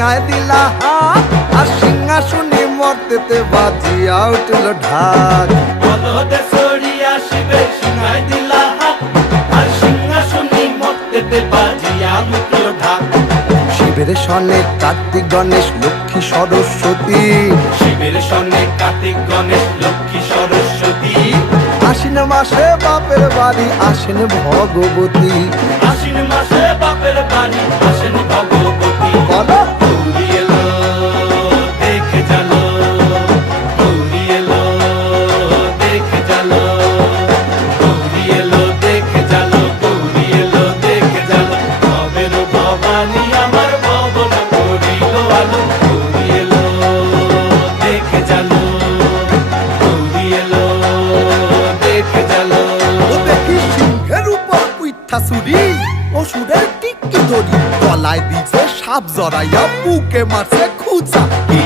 সিংহায় দিলা হাত আর সিংহাসনে মর্তেতে বাজিয়া উঠল ঢাক। বলদে সরিয়া শিবের সিংহায় দিলা হাত আর সিংহাসনে মর্তেতে বাজিয়া উঠল ঢাক। শিবের সনে কার্তিক গণেশ লক্ষ্মী সরস্বতী, শিবের সনে কার্তিক গণেশ লক্ষ্মী সরস্বতী। আশ্বিন মাসে বাপের বাড়ি আসেন ভগবতী। আশ্বিন মাসে বাপের বাড়ি আসেন ভগবতী। বলো গৌরী এলো দেখে চলো, গৌরী এলো দেখে চলো, গৌরী এলো দেখে চলো, গৌরী এলো দেখে চলো। ভবের ভবানী আমার ভবন করিল আলো। গৌরী এলো দেখে চলো, গৌরী এলো দেখে চলো। ও দেখি সিংহের উপর উইঠা চুরি, অসুরের টিকি ধরি গলায় দিছে সাপ জড়াইয়া বুকে মারছে খুঁচা। কি